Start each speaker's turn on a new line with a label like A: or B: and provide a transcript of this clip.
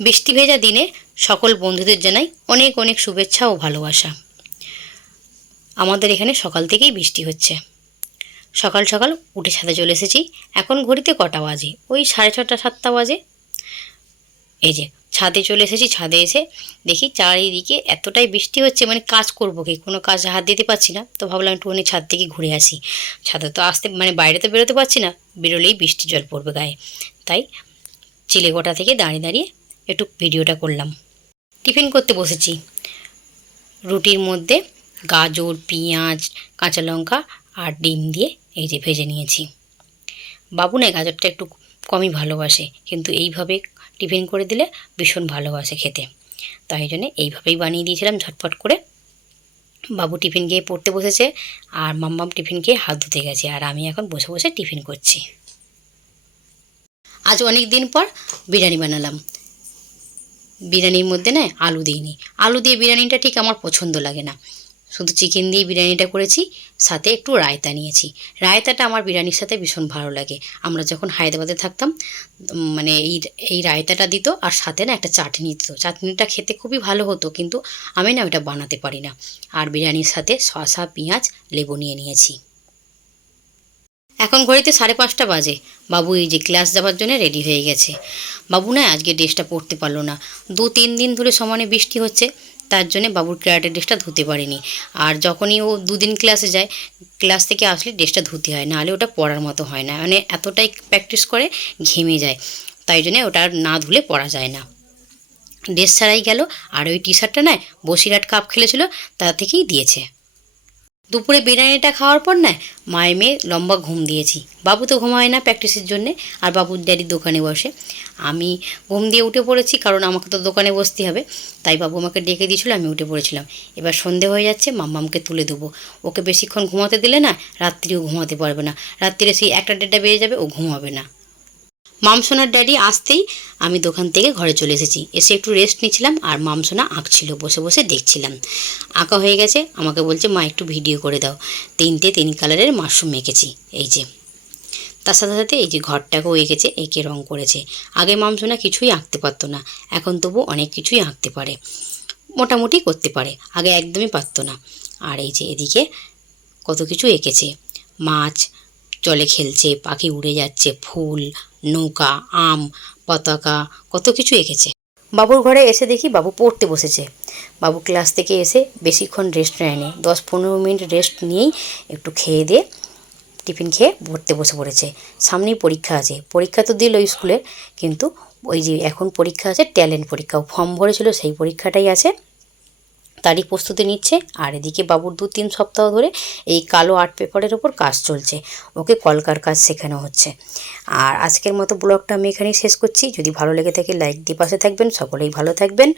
A: বৃষ্টি ভেজা দিনে সকল বন্ধুদের জানাই অনেক অনেক শুভেচ্ছা ও ভালোবাসা। আমাদের এখানে সকাল থেকেই বৃষ্টি হচ্ছে। সকাল সকাল উঠে ছাদে চলে এসেছি। এখন ঘড়িতে কটা বাজে? ওই সাড়ে ছটা, সাতটা বাজে। এই যে, ছাদে চলে এসেছি। ছাদে এসে দেখি চারিদিকে এতটাই বৃষ্টি হচ্ছে মানে কাজ করব কি? কোনো কাজ হাত দিতে পারছি না। তো ভাবলাম একটুখানি ছাদ থেকে ঘুরে আসি। ছাদে তো আসতে মানে বাইরে তো বেরোতে পারছি না। বেরোলেই বৃষ্টি জল পড়বে গায়ে। তাই চিলেকোটা থেকে দাঁড়িয়ে দাঁড়িয়ে একটু ভিডিওটা করলাম। টিফিন করতে বসেছি। রুটির মধ্যে গাজর, পেঁয়াজ, কাঁচা লঙ্কা আর ডিম দিয়ে এই যে ভেজে নিয়েছি। বাবু না গাজরটা একটু কমই ভালোবাসে, কিন্তু এইভাবে টিফিন করে দিলে ভীষণ ভালোবাসে খেতে। তাই জন্যে এইভাবেই বানিয়ে দিয়েছিলাম ঝটপট করে। বাবু টিফিন খেয়ে পড়তে বসেছে আর মাম্মাম টিফিন খেয়ে হাত ধুতে গেছে আর আমি এখন বসে বসে টিফিন করছি। আজ অনেক দিন পর বিরিয়ানি বানালাম। বিরিয়ানির মধ্যে না আলু দিইনি। আলু দিয়ে বিরিয়ানিটা ঠিক আমার পছন্দ লাগে না। শুধু চিকেন দিয়ে বিরিয়ানিটা করেছি, সাথে একটু রায়তা নিয়েছি। রায়তাটা আমার বিরিয়ানির সাথে ভীষণ ভালো লাগে। আমরা যখন হায়দ্রাবাদে থাকতাম মানে এই এই রায়তাটা দিত আর সাথে না একটা চাটনি দিত। চাটনিটা খেতে খুবই ভালো হতো, কিন্তু আমি না ওটা বানাতে পারি না। আর বিরিয়ানির সাথে শসা, পেঁয়াজ, লেবু নিয়ে নিয়েছি। এখন ঘড়িতে সাড়ে পাঁচটা বাজে। বাবু এই যে ক্লাস যাওয়ার জন্য রেডি হয়ে গেছে। বাবু না আজকে ড্রেসটা পরতে পারল না। দু তিন দিন ধরে সমানে বৃষ্টি হচ্ছে, তার জন্যে বাবুর ক্যারাটের ড্রেসটা ধুতে পারিনি। আর যখনই ও দুদিন ক্লাসে যায়, ক্লাস থেকে আসলে ড্রেসটা ধুতে হয়, নাহলে ওটা পরার মতো হয় না। মানে এতটাই প্র্যাকটিস করে ঘেমে যায়। তাই জন্যে ওটা না ধুলে পরা যায় না। ড্রেস ছাড়াই গেল, আর ওই টি শার্টটা নয় বসিরহাট কাপ খেলেছিল, তা থেকেই দিয়েছে। দুপুরে বিরিয়ানিটা খাওয়ার পর না মায়ে মেয়ে লম্বা ঘুম দিয়েছি। বাবু তো ঘুমায় না প্র্যাকটিসের জন্যে, আর বাবুর ড্যাডি দোকানে বসে। আমি ঘুম দিয়ে উঠে পড়েছি, কারণ আমাকে তো দোকানে বসতে হবে। তাই বাবু আমাকে ডেকে দিয়েছিল, আমি উঠে পড়েছিলাম। এবার সন্ধে হয়ে যাচ্ছে, মাম্মামকে তুলে দেবো। ওকে বেশিক্ষণ ঘুমাতে দিলে না, রাত্রিও ঘুমাতে পারবে না। রাত্রিরে সেই একটা দেড়টা বেড়ে যাবে, ও ঘুমাবে না। মামসোনার ড্যাডি আসতেই আমি দোকান থেকে ঘরে চলে এসেছি। এসে একটু রেস্ট নিচ্ছিলাম আর মামসোনা আঁকছিল, বসে বসে দেখছিলাম। আঁকা হয়ে গেছে, আমাকে বলছে, মা, একটু ভিডিও করে দাও। তিনটে তিন কালারের মাশরুম এঁকেছি, এই যে। তার সাথে সাথে এই যে ঘরটাকেও এঁকেছে, এঁকে রং করেছে। আগে মামসোনা কিছুই আঁকতে পারতো না, এখন তবু অনেক কিছুই আঁকতে পারে। মোটামুটি করতে পারে, আগে একদমই পারতো না। আর এই যে এদিকে কত কিছু এঁকেছে। মাছ, জলে খেলছে, পাখি উড়ে যাচ্ছে, ফুল নৌকা, আম, পতাকা, কত কিছু এঁকেছে। বাবুর ঘরে এসে দেখি বাবু পড়তে বসেছে। বাবু ক্লাস থেকে এসে বেশিক্ষণ রেস্ট নেয়নি। দশ পনেরো মিনিট রেস্ট নিয়েই একটু খেয়ে দিয়ে টিফিন খেয়ে পড়তে বসে পড়েছে। সামনেই পরীক্ষা আছে। পরীক্ষা তো দিল স্কুলে কিন্তু ওই যে এখন পরীক্ষা আছে ট্যালেন্ট পরীক্ষা। ফর্ম ভরেছিল, সেই পরীক্ষাটাই আছে। তারই প্রস্তুতি নিচ্ছে, আর এদিকে বাবুর দু তিন সপ্তাহ ধরে এই কালো আর্ট পেপারের ওপর কাজ চলছে। ওকে কলকার কাজ শেখানো হচ্ছে। আর আজকের মতো ব্লগটা আমি এখানেই শেষ করছি। যদি ভালো লেগে থাকে, লাইক দিয়ে পাশে থাকবেন। সকলেই ভালো থাকবেন।